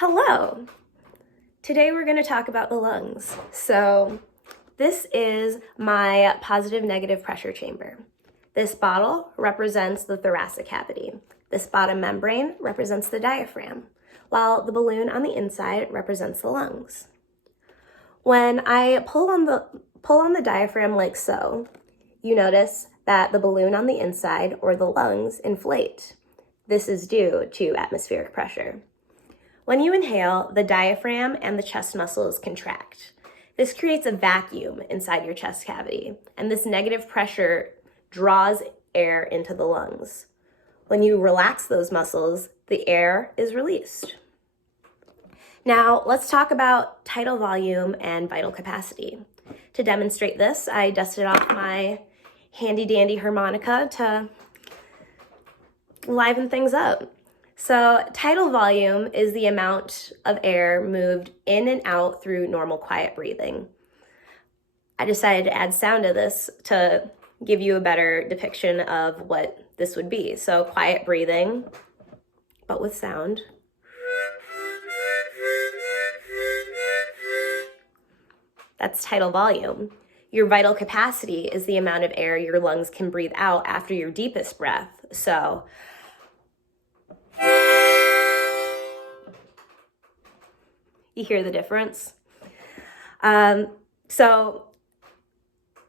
Hello! Today we're going to talk about the lungs. So this is my positive negative pressure chamber. This bottle represents the thoracic cavity. This bottom membrane represents the diaphragm, while the balloon on the inside represents the lungs. When I pull on the diaphragm like so, you notice that the balloon on the inside, or the lungs, inflate. This is due to atmospheric pressure. When you inhale, the diaphragm and the chest muscles contract. This creates a vacuum inside your chest cavity, and this negative pressure draws air into the lungs. When you relax those muscles, the air is released. Now, let's talk about tidal volume and vital capacity. To demonstrate this, I dusted off my handy-dandy harmonica to liven things up. So tidal volume is the amount of air moved in and out through normal quiet breathing. I decided to add sound to this to give you a better depiction of what this would be. So quiet breathing, but with sound. That's tidal volume. Your vital capacity is the amount of air your lungs can breathe out after your deepest breath. So you hear the difference? So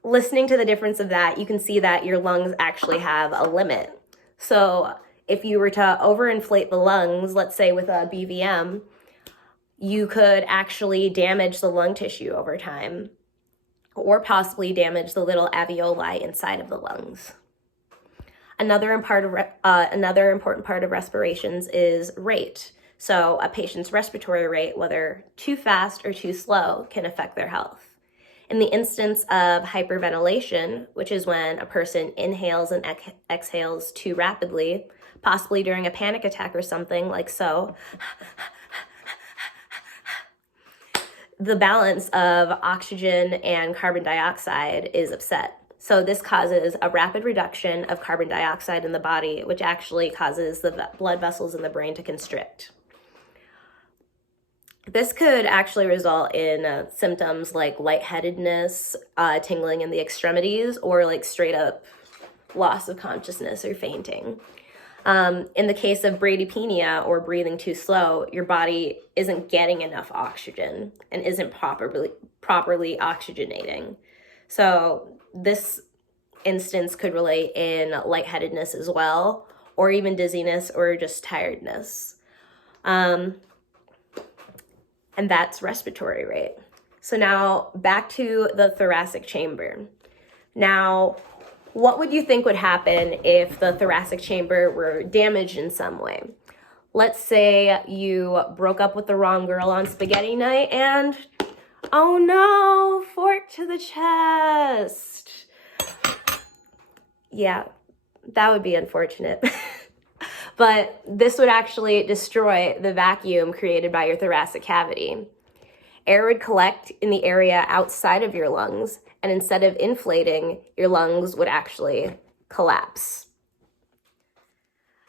listening to the difference of that, you can see that your lungs actually have a limit. So if you were to overinflate the lungs, let's say with a BVM, you could actually damage the lung tissue over time, or possibly damage the little alveoli inside of the lungs. Another important part of respirations is rate. So a patient's respiratory rate, whether too fast or too slow, can affect their health. In the instance of hyperventilation, which is when a person inhales and exhales too rapidly, possibly during a panic attack or something like so, the balance of oxygen and carbon dioxide is upset. So this causes a rapid reduction of carbon dioxide in the body, which actually causes the blood vessels in the brain to constrict. This could actually result in symptoms like lightheadedness, tingling in the extremities, or like straight up loss of consciousness or fainting. In the case of bradypnea, or breathing too slow, your body isn't getting enough oxygen and isn't properly oxygenating. So this instance could relate in lightheadedness as well, or even dizziness or just tiredness. And that's respiratory rate. So now back to the thoracic chamber. Now, what would you think would happen if the thoracic chamber were damaged in some way? Let's say you broke up with the wrong girl on spaghetti night and, oh no, fork to the chest. Yeah, that would be unfortunate. But this would actually destroy the vacuum created by your thoracic cavity. Air would collect in the area outside of your lungs, and instead of inflating, your lungs would actually collapse.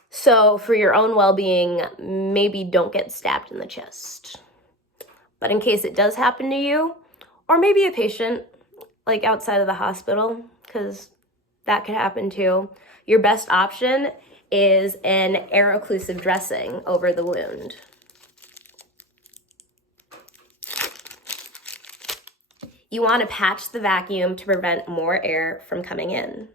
So for your own well-being, maybe don't get stabbed in the chest. But in case it does happen to you, or maybe a patient like outside of the hospital, because that could happen too, your best option is an air-occlusive dressing over the wound. You want to patch the vacuum to prevent more air from coming in.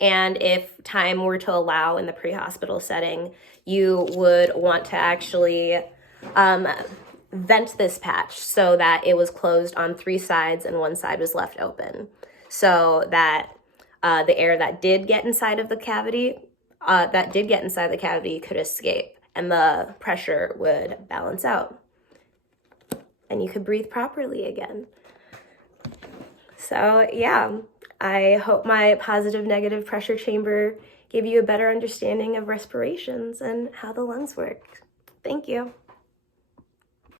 And if time were to allow in the pre-hospital setting, you would want to actually vent this patch so that it was closed on 3 sides and 1 side was left open, so that the air that did get inside of the cavity, could escape, and the pressure would balance out, and you could breathe properly again. So yeah, I hope my positive negative pressure chamber gave you a better understanding of respirations and how the lungs work. Thank you.